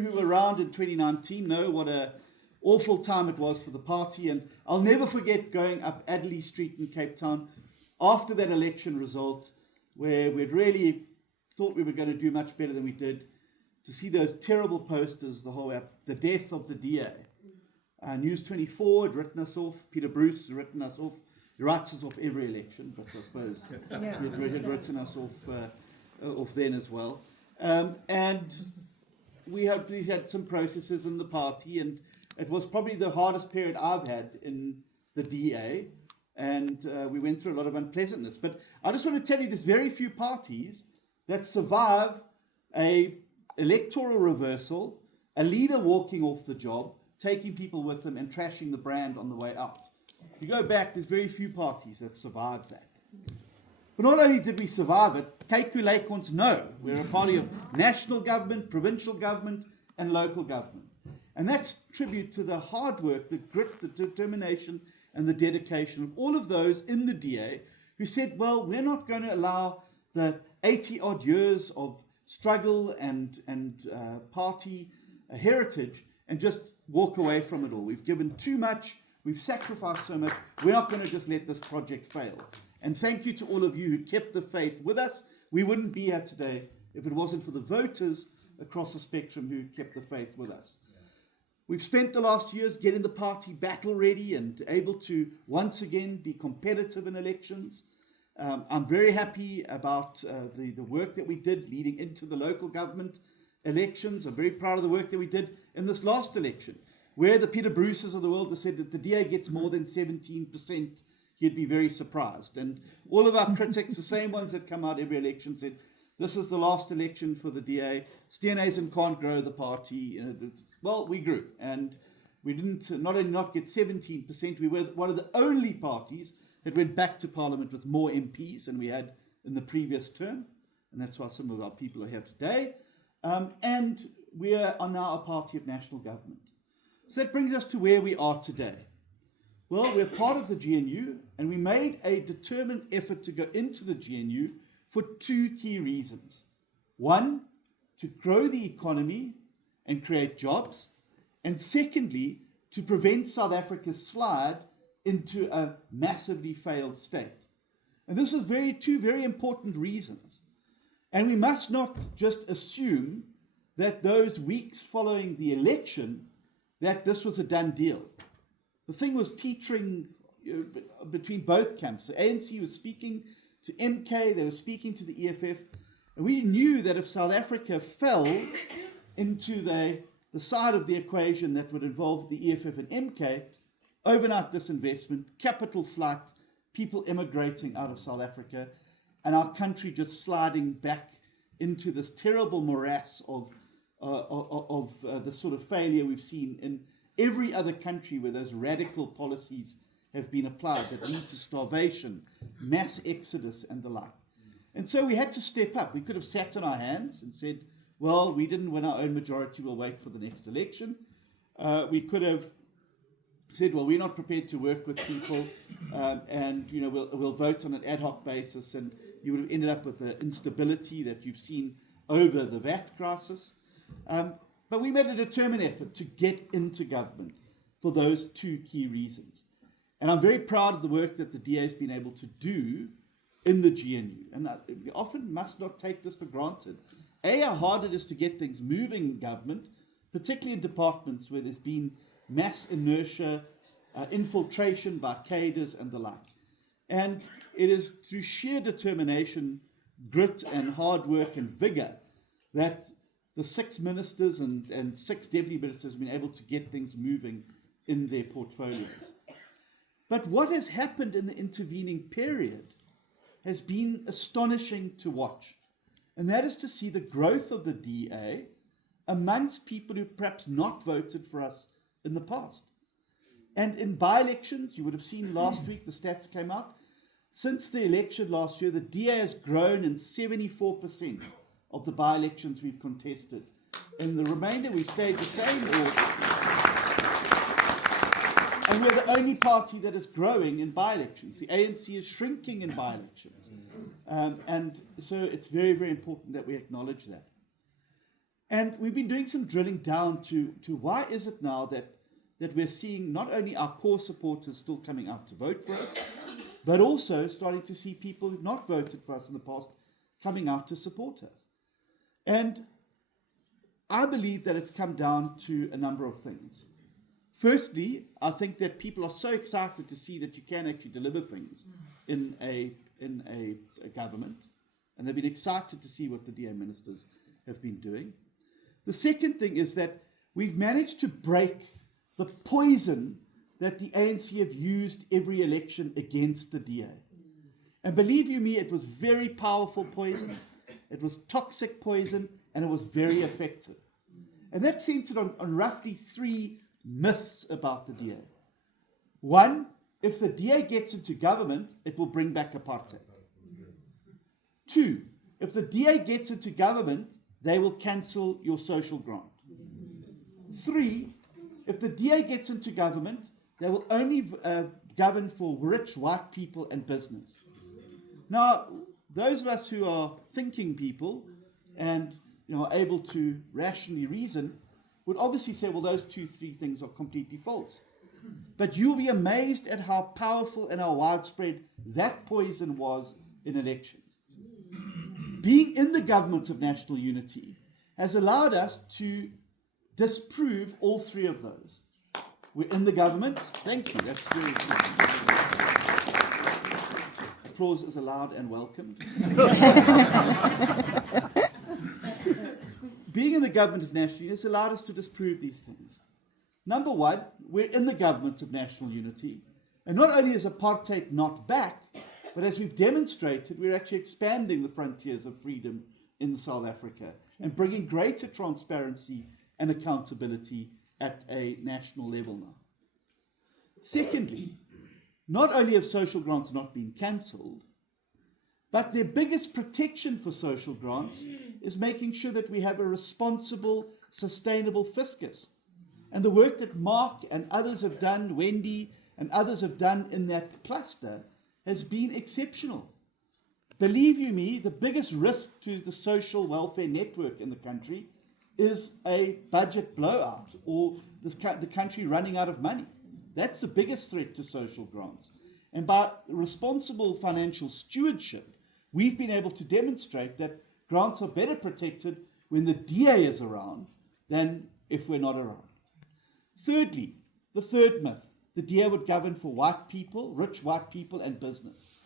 Who were around in 2019 know what an awful time it was for the party, and I'll never forget going up Adderley Street in Cape Town after that election result, where we'd really thought we were going to do much better than we did, to see those terrible posters, the death of the DA. News 24 had written us off, Peter Bruce had written us off. He writes us off every election, but I suppose he had written us off then as well. And we had some processes in the party, and it was probably the hardest period I've had in the DA, and we went through a lot of unpleasantness. But I just want to tell you, there's very few parties that survive a electoral reversal, a leader walking off the job, taking people with them and trashing the brand on the way out. If you go back, there's very few parties that survived that. But not only did we survive it, Kaiku Leghorns know we're a party of national government, provincial government, and local government. And that's tribute to the hard work, the grit, the determination, and the dedication of all of those in the DA who said, well, we're not going to allow the 80-odd years of struggle and party heritage and just walk away from it all. We've given too much. We've sacrificed so much. We're not going to just let this project fail. And thank you to all of you who kept the faith with us. We wouldn't be here today if it wasn't for the voters across the spectrum who kept the faith with us. We've spent the last years getting the party battle ready and able to once again be competitive in elections. I'm very happy about the work that we did leading into the local government elections. I'm very proud of the work that we did in this last election, where the Peter Bruces of the world have said that the DA gets more than 17%, you'd be very surprised. And all of our critics, the same ones that come out every election, said, this is the last election for the DA. Steenhuisen can't grow the party. Well, we grew. And we didn't not only not get 17%, we were one of the only parties that went back to Parliament with more MPs than we had in the previous term. And that's why some of our people are here today. And we are now a party of national government. So that brings us to where we are today. Well, we're part of the GNU, and we made a determined effort to go into the GNU for two key reasons. One, to grow the economy and create jobs. And secondly, to prevent South Africa's slide into a massively failed state. And this is two very important reasons. And we must not just assume that those weeks following the election, that this was a done deal. The thing was teetering between both camps. The ANC was speaking to MK, they were speaking to the EFF, and we knew that if South Africa fell into the side of the equation that would involve the EFF and MK, overnight disinvestment, capital flight, people immigrating out of South Africa, and our country just sliding back into this terrible morass of the sort of failure we've seen in every other country where those radical policies have been applied that lead to starvation, mass exodus, and the like. And so we had to step up. We could have sat on our hands and said, well, we didn't win our own majority, we'll wait for the next election. We could have said, well, we're not prepared to work with people, and we'll vote on an ad hoc basis, and you would have ended up with the instability that you've seen over the VAT crisis. But we made a determined effort to get into government for those two key reasons. And I'm very proud of the work that the DA has been able to do in the GNU. And we often must not take this for granted. How hard it is to get things moving in government, particularly in departments where there's been mass inertia, infiltration by cadres and the like. And it is through sheer determination, grit and hard work and vigor that the 6 ministers and 6 deputy ministers have been able to get things moving in their portfolios. But what has happened in the intervening period has been astonishing to watch. And that is to see the growth of the DA amongst people who perhaps not voted for us in the past. And in by-elections, you would have seen last week, the stats came out. Since the election last year, the DA has grown in 74% of the by-elections we've contested. In the remainder, we've stayed the same. And we're the only party that is growing in by-elections. The ANC is shrinking in by-elections. And so it's very, very important that we acknowledge that. And we've been doing some drilling down to why is it now that we're seeing not only our core supporters still coming out to vote for us, but also starting to see people who've not voted for us in the past coming out to support us. And I believe that it's come down to a number of things. Firstly, I think that people are so excited to see that you can actually deliver things in a government, and they've been excited to see what the DA ministers have been doing. The second thing is that we've managed to break the poison that the ANC have used every election against the DA. And believe you me, it was very powerful poison, it was toxic poison, and it was very effective. And that centered on roughly 3 myths about the DA. One, if the DA gets into government, it will bring back apartheid. 2, if the DA gets into government, they will cancel your social grant. 3, if the DA gets into government, they will only govern for rich white people and business. Now, those of us who are thinking people and are able to rationally reason would obviously say, well, those 2-3 things are completely false. But you'll be amazed at how powerful and how widespread that poison was in elections. Being in the government of national unity has allowed us to disprove all 3 of those. We're in the government. Thank you. That's very good. Applause is allowed and welcomed. Being in the government of national unity has allowed us to disprove these things. Number 1, we're in the government of national unity. And not only is apartheid not back, but as we've demonstrated, we're actually expanding the frontiers of freedom in South Africa and bringing greater transparency and accountability at a national level now. Secondly, not only have social grants not been cancelled, but their biggest protection for social grants is making sure that we have a responsible, sustainable fiscus. And the work that Mark and others have done, Wendy and others have done in that cluster, has been exceptional. Believe you me, the biggest risk to the social welfare network in the country is a budget blowout or the country running out of money. That's the biggest threat to social grants. And by responsible financial stewardship, we've been able to demonstrate that grants are better protected when the DA is around than if we're not around. Thirdly, the third myth, the DA would govern for white people, rich white people, and business.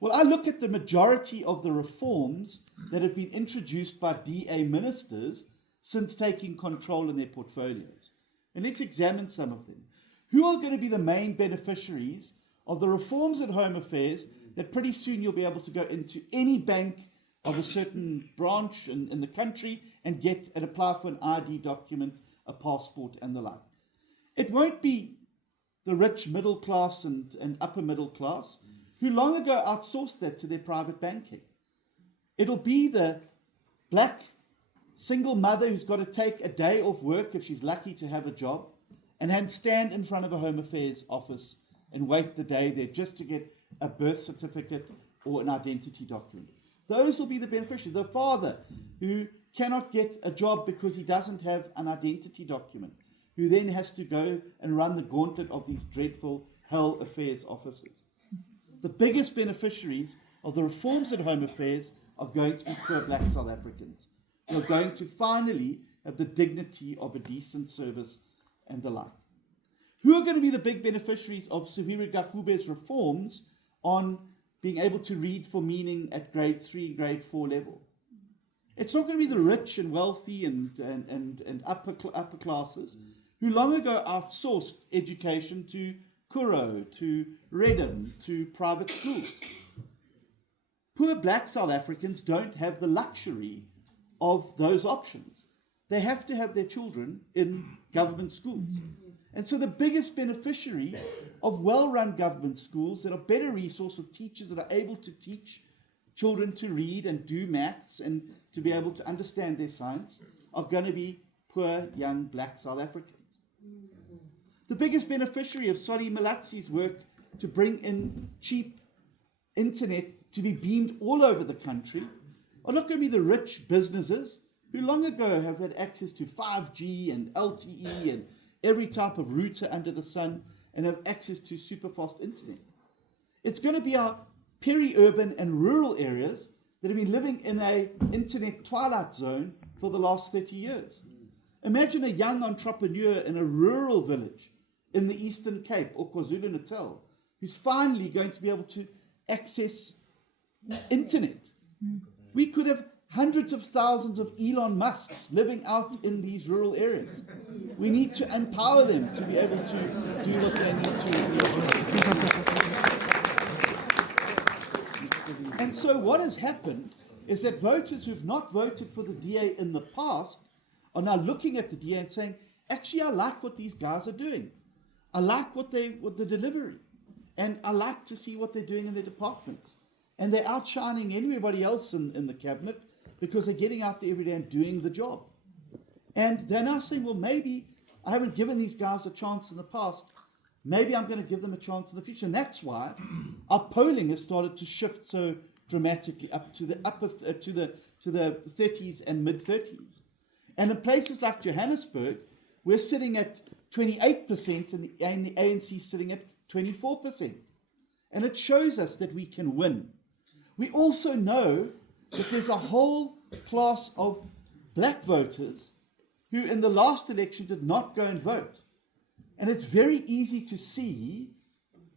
Well, I look at the majority of the reforms that have been introduced by DA ministers since taking control in their portfolios. And let's examine some of them. Who are going to be the main beneficiaries of the reforms at Home Affairs that pretty soon you'll be able to go into any bank of a certain branch in the country and get and apply for an ID document, a passport, and the like? It won't be the rich middle class and upper middle class who long ago outsourced that to their private banking. It'll be the black single mother who's got to take a day off work if she's lucky to have a job and stand in front of a Home Affairs office and wait the day there just to get a birth certificate or an identity document. Those will be the beneficiaries. The father who cannot get a job because he doesn't have an identity document, who then has to go and run the gauntlet of these dreadful Home Affairs offices. The biggest beneficiaries of the reforms at Home Affairs are going to be poor black South Africans, who are going to finally have the dignity of a decent service and the like. Who are going to be the big beneficiaries of Severi Gagube's reforms on being able to read for meaning at grade 3, grade 4 level? It's not going to be the rich and wealthy and upper classes who long ago outsourced education to Kuro, to Redham, to private schools. Poor black South Africans don't have the luxury of those options. They have to have their children in government schools. And so the biggest beneficiary of well-run government schools that are better resourced with teachers that are able to teach children to read and do maths and to be able to understand their science are going to be poor young black South Africans. The biggest beneficiary of Solly Malatsi's work to bring in cheap internet to be beamed all over the country are not going to be the rich businesses who long ago have had access to 5G and LTE and every type of router under the sun and have access to super fast internet. It's going to be our peri-urban and rural areas that have been living in an internet twilight zone for the last 30 years. Imagine a young entrepreneur in a rural village in the Eastern Cape or KwaZulu-Natal who's finally going to be able to access internet. We could have hundreds of thousands of Elon Musks living out in these rural areas. We need to empower them to be able to do what they need to. And so what has happened is that voters who've not voted for the DA in the past are now looking at the DA and saying, actually, I like what these guys are doing. I like what the delivery. And I like to see what they're doing in their departments. And they're outshining everybody else in the cabinet because they're getting out there every day and doing the job. And they're now saying, well, maybe I haven't given these guys a chance in the past. Maybe I'm going to give them a chance in the future. And that's why our polling has started to shift so dramatically up to the 30s and mid-30s. And in places like Johannesburg, we're sitting at 28% and the ANC sitting at 24%. And it shows us that we can win. We also know that there's a whole class of black voters who in the last election did not go and vote. And it's very easy to see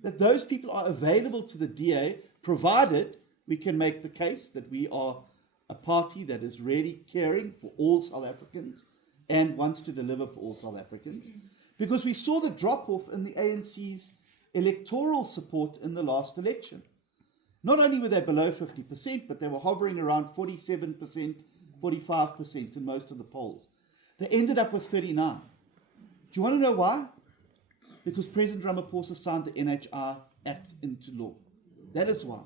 that those people are available to the DA, provided we can make the case that we are a party that is really caring for all South Africans and wants to deliver for all South Africans. Because we saw the drop-off in the ANC's electoral support in the last election. Not only were they below 50%, but they were hovering around 47%, 45% in most of the polls. They ended up with 39. Do you want to know why? Because President Ramaphosa signed the NHI Act into law. That is why.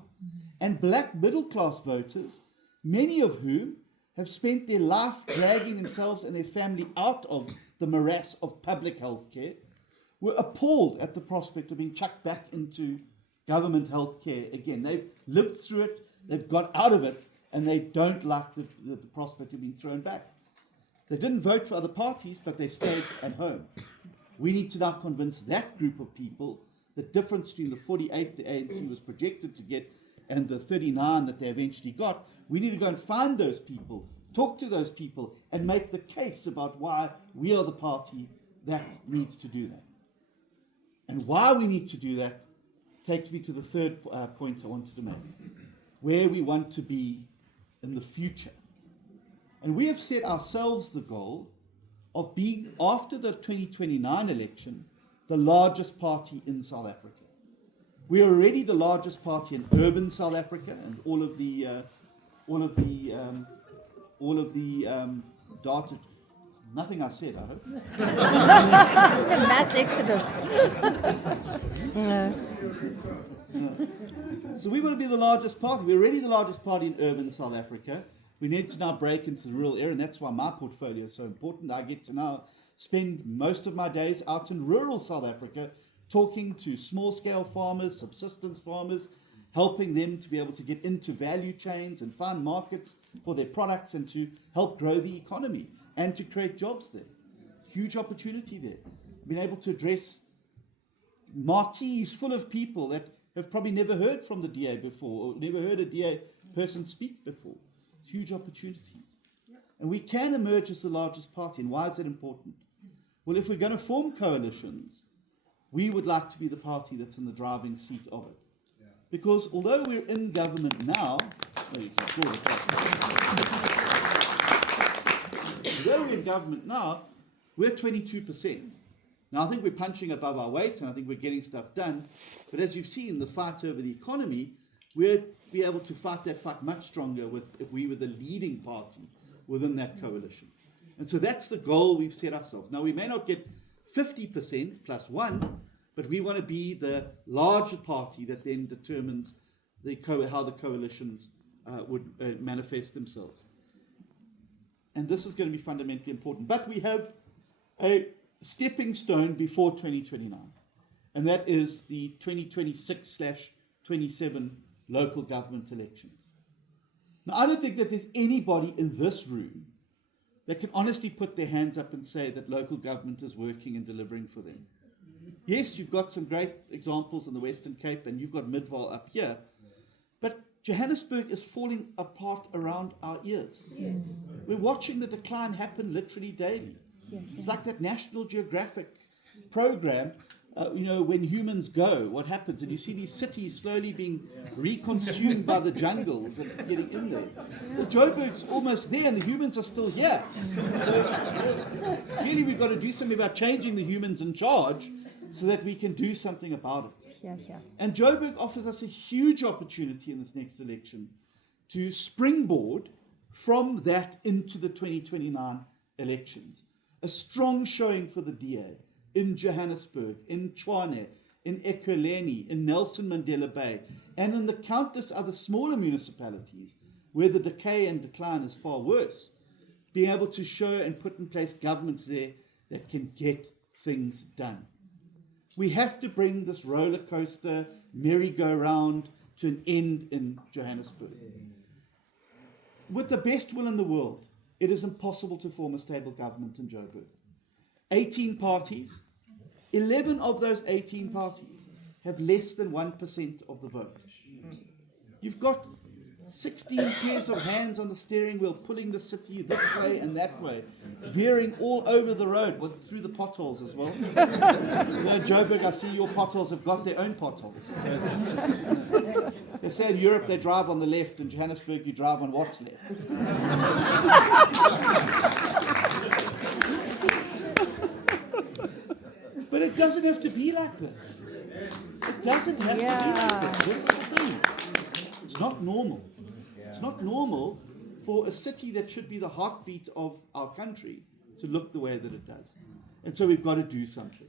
And black middle-class voters, many of whom have spent their life dragging themselves and their family out of the morass of public health care, were appalled at the prospect of being chucked back into government health care again. They've lived through it, they've got out of it, and they don't like the prospect of being thrown back. They didn't vote for other parties, but they stayed at home. We need to now convince that group of people the difference between the 48 the ANC was projected to get and the 39 that they eventually got. We need to go and find those people, talk to those people, and make the case about why we are the party that needs to do that. And why we need to do that takes me to the third point I wanted to make, where we want to be in the future. And we have set ourselves the goal of being, after the 2029 election, the largest party in South Africa. We are already the largest party in urban South Africa, and all of the data. Nothing I said, I hope. Mass exodus. So we want to be the largest party. We're already the largest party in urban South Africa. We need to now break into the rural area, and that's why my portfolio is so important. I get to now spend most of my days out in rural South Africa talking to small-scale farmers, subsistence farmers, helping them to be able to get into value chains and find markets for their products and to help grow the economy and to create jobs there. Huge opportunity there. Being able to address marquees full of people that have probably never heard from the DA before or never heard a DA person speak before. It's a huge opportunity. And we can emerge as the largest party. And why is that important? Well, if we're going to form coalitions, we would like to be the party that's in the driving seat of it. Because although we're in government now, although we're in government now, we're 22%. Now, I think we're punching above our weight, and I think we're getting stuff done. But as you've seen, the fight over the economy, we'd be able to fight that fight much stronger if we were the leading party within that coalition. And so that's the goal we've set ourselves. Now, we may not get 50% plus one, but we want to be the larger party that then determines how the coalitions would manifest themselves. And this is going to be fundamentally important. But we have a stepping stone before 2029, and that is the 2026/27 local government elections. Now, I don't think that there's anybody in this room that can honestly put their hands up and say that local government is working and delivering for them. Yes, you've got some great examples in the Western Cape, and you've got Midvaal up here, but Johannesburg is falling apart around our ears. Yes. We're watching the decline happen literally daily. It's like that National Geographic program, when humans go, what happens? And you see these cities slowly being reconsumed by the jungles and getting in there. Well, Joburg's almost there and the humans are still here. So clearly we've got to do something about changing the humans in charge so that we can do something about it. And Joburg offers us a huge opportunity in this next election to springboard from that into the 2029 elections. A strong showing for the DA in Johannesburg, in Tshwane, in Ekurhuleni, in Nelson Mandela Bay, and in the countless other smaller municipalities where the decay and decline is far worse. Being able to show and put in place governments there that can get things done. We have to bring this roller coaster, merry-go-round to an end in Johannesburg. With the best will in the world, it is impossible to form a stable government in Joburg. 18 parties, 11 of those 18 parties have less than 1% of the vote. You've got 16 pairs of hands on the steering wheel pulling the city this way and that way, veering all over the road, through the potholes as well. Joburg, I see your potholes have got their own potholes. So, they say in Europe they drive on the left, in Johannesburg you drive on what's left. But it doesn't have to be like this. It doesn't have to be like this. This is the thing. It's not normal. It's not normal for a city that should be the heartbeat of our country to look the way that it does. And so we've got to do something.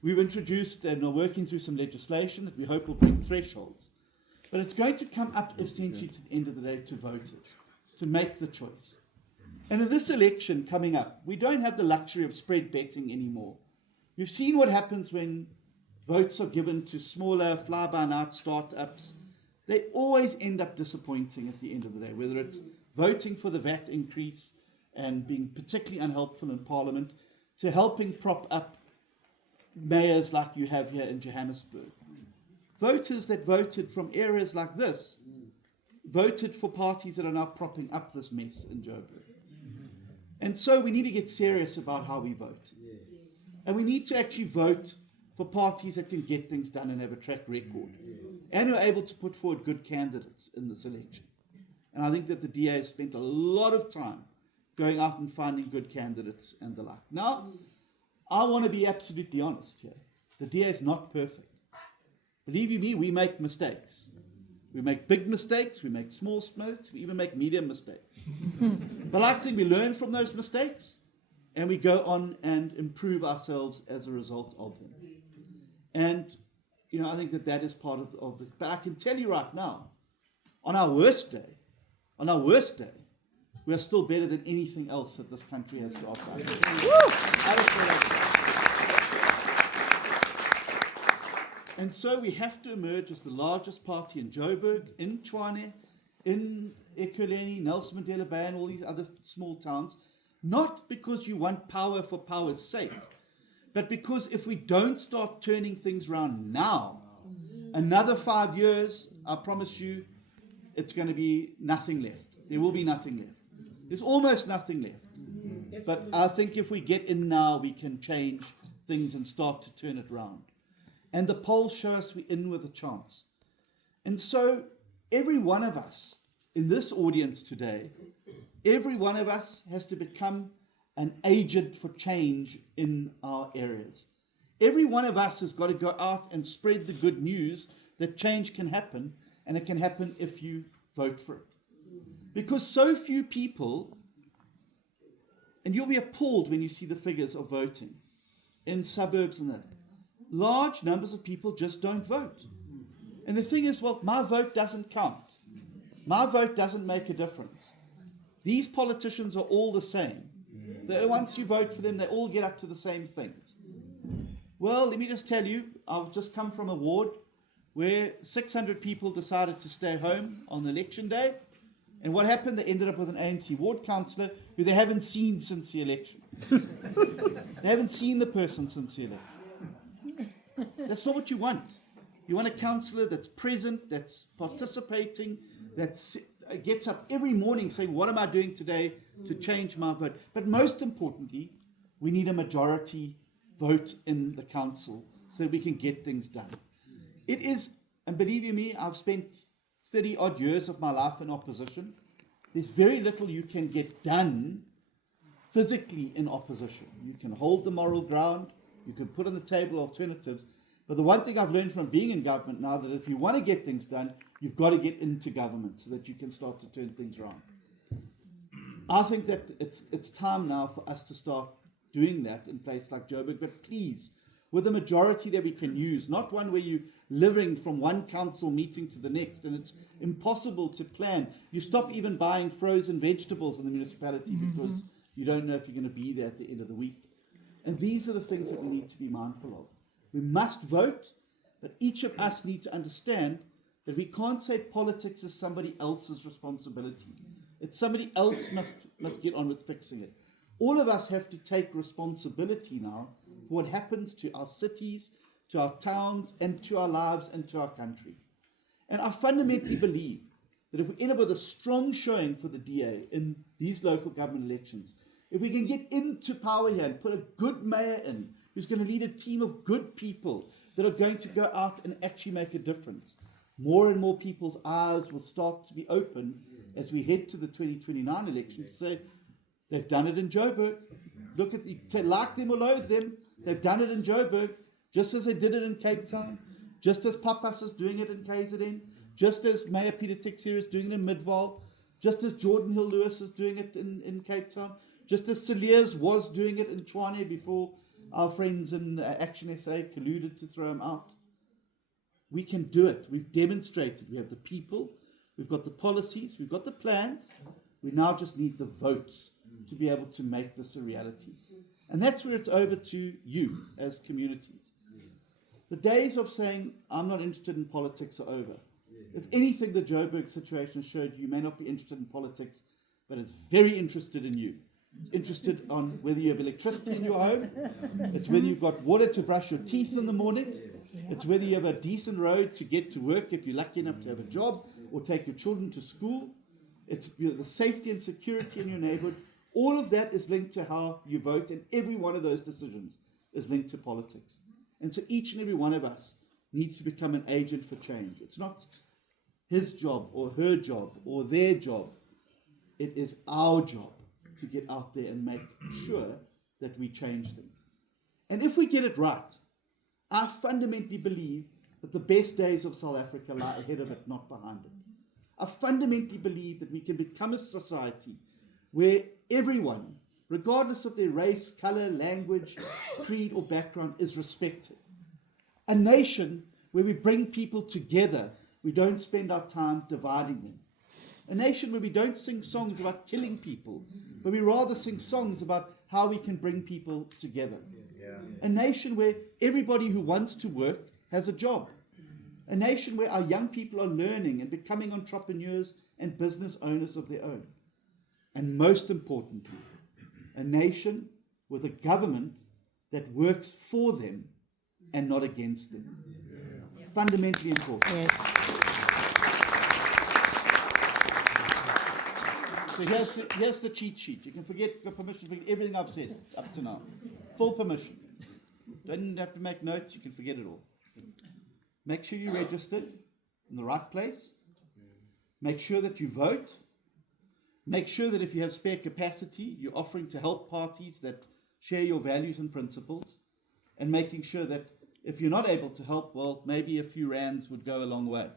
We've introduced and are working through some legislation that we hope will bring thresholds. But it's going to come up essentially to the end of the day to voters, to make the choice. And in this election coming up, we don't have the luxury of spread betting anymore. You've seen what happens when votes are given to smaller, fly-by-night startups. They always end up disappointing at the end of the day, whether it's voting for the VAT increase and being particularly unhelpful in Parliament, to helping prop up mayors like you have here in Johannesburg. Voters that voted from areas like this voted for parties that are now propping up this mess in Joburg. And so we need to get serious about how we vote. And we need to actually vote for parties that can get things done and have a track record, and are able to put forward good candidates in this election. And I think that the DA has spent a lot of time going out and finding good candidates and the like. Now, I want to be absolutely honest here. The DA is not perfect. Believe you me, we make mistakes. We make big mistakes, we make small mistakes, we even make medium mistakes. But I think we learn from those mistakes, and we go on and improve ourselves as a result of them. And, I think that is part of the... But I can tell you right now, on our worst day, we are still better than anything else that this country has to offer. And so we have to emerge as the largest party in Joburg, in Tshwane, in Ekurhuleni, Nelson Mandela Bay, and all these other small towns, not because you want power for power's sake, but because if we don't start turning things around now, another 5 years, I promise you, it's going to be nothing left. There will be nothing left. There's almost nothing left. But I think if we get in now, we can change things and start to turn it around. And the polls show us we're in with a chance. And so every one of us in this audience today, every one of us has to become an agent for change in our areas. Every one of us has got to go out and spread the good news that change can happen, and it can happen if you vote for it. Because so few people, and you'll be appalled when you see the figures of voting in suburbs and that, large numbers of people just don't vote. And the thing is, well, my vote doesn't count. My vote doesn't make a difference. These politicians are all the same. Once you vote for them, they all get up to the same things. Well, let me just tell you, I've just come from a ward where 600 people decided to stay home on election day, And what happened? They ended up with an ANC ward councillor who they haven't seen since the election. They haven't seen the person since the election. That's not what you want. You want a councillor that's present, that's participating, that gets up every morning saying, what am I doing today to change my vote? But most importantly, we need a majority vote in the council so that we can get things done. It is, and believe you me, I've spent 30 odd years of my life in opposition. There's very little you can get done physically in opposition. You can hold the moral ground, you can put on the table alternatives, but the one thing I've learned from being in government now, that if you want to get things done, you've got to get into government so that you can start to turn things around. I think that it's time now for us to start doing that in places like Joburg, but please, with a majority that we can use, not one where you're living from one council meeting to the next and it's impossible to plan. You stop even buying frozen vegetables in the municipality because you don't know if you're going to be there at the end of the week. And these are the things that we need to be mindful of. We must vote, but each of us need to understand that we can't say politics is somebody else's responsibility. It's somebody else must get on with fixing it. All of us have to take responsibility now for what happens to our cities, to our towns, and to our lives and to our country. And I fundamentally believe that if we end up with a strong showing for the DA in these local government elections, if we can get into power here and put a good mayor in, who's going to lead a team of good people that are going to go out and actually make a difference, more and more people's eyes will start to be open as we head to the 2029 election to say, they've done it in Joburg. Look at like them or loathe them, they've done it in Joburg, just as they did it in Cape Town, just as Papas is doing it in KZN, just as Mayor Peter Tixier is doing it in Midvaal, just as Jordan Hill Lewis is doing it in Cape Town, just as Cilliers was doing it in Tshwane before our friends in Action SA colluded to throw him out. We can do it. We've demonstrated. We have the people, we've got the policies, we've got the plans. We now just need the votes to be able to make this a reality. And that's where it's over to you as communities. The days of saying, I'm not interested in politics are over. If anything, the Joburg situation showed you may not be interested in politics, but it's very interested in you. It's interested on whether you have electricity in your home. It's whether you've got water to brush your teeth in the morning. It's whether you have a decent road to get to work if you're lucky enough to have a job or take your children to school. It's the safety and security in your neighborhood. All of that is linked to how you vote, and every one of those decisions is linked to politics. And so each and every one of us needs to become an agent for change. It's not his job or her job or their job. It is our job to get out there and make sure that we change things. And if we get it right, I fundamentally believe that the best days of South Africa lie ahead of it, not behind it. I fundamentally believe that we can become a society where everyone, regardless of their race, color, language, creed, or background, is respected. A nation where we bring people together, we don't spend our time dividing them. A nation where we don't sing songs about killing people, but we rather sing songs about how we can bring people together. A nation where everybody who wants to work has a job. A nation where our young people are learning and becoming entrepreneurs and business owners of their own. And most importantly, a nation with a government that works for them and not against them. Fundamentally important. Yes. So here's the cheat sheet. You can forget the permission for everything I've said up to now. Full permission. Don't have to make notes. You can forget it all. Make sure you're registered in the right place. Make sure that you vote. Make sure that if you have spare capacity, you're offering to help parties that share your values and principles. And making sure that if you're not able to help, well, maybe a few rands would go a long way.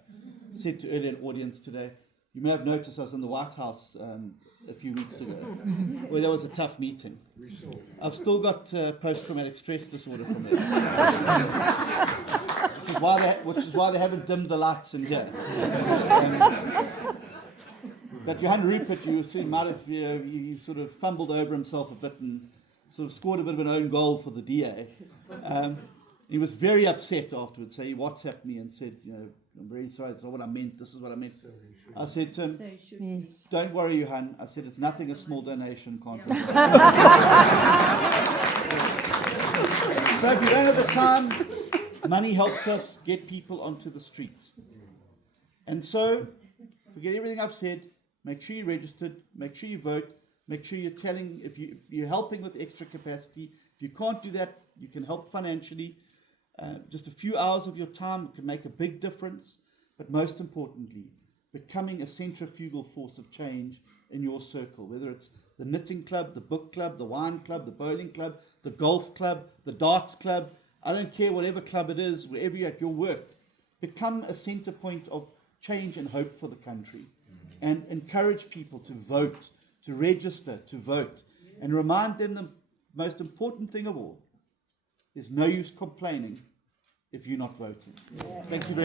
Said to earlier audience today, you may have noticed I was in the White House a few weeks ago, where there was a tough meeting. I've still got post-traumatic stress disorder from it, which is why they haven't dimmed the lights in here. But Johan Rupert, you see, might have you sort of fumbled over himself a bit and sort of scored a bit of an own goal for the DA. He was very upset afterwards. So he WhatsApped me and said, I'm very sorry, it's not what I meant, this is what I meant. I said to him, Yes. don't worry, Johan. I said, it's nothing a small donation can't do. So if you don't have the time, money helps us get people onto the streets. And so, forget everything I've said, make sure you're registered, make sure you vote, make sure you're telling, if you're helping with extra capacity. If you can't do that, you can help financially. Just a few hours of your time can make a big difference, but most importantly, becoming a centrifugal force of change in your circle, whether it's the knitting club, the book club, the wine club, the bowling club, the golf club, the darts club. I don't care whatever club it is, wherever you're at your work. Become a center point of change and hope for the country, and encourage people to vote, to register, to vote, and remind them the most important thing of all, there's no use complaining if you're not voting. Thank you very much.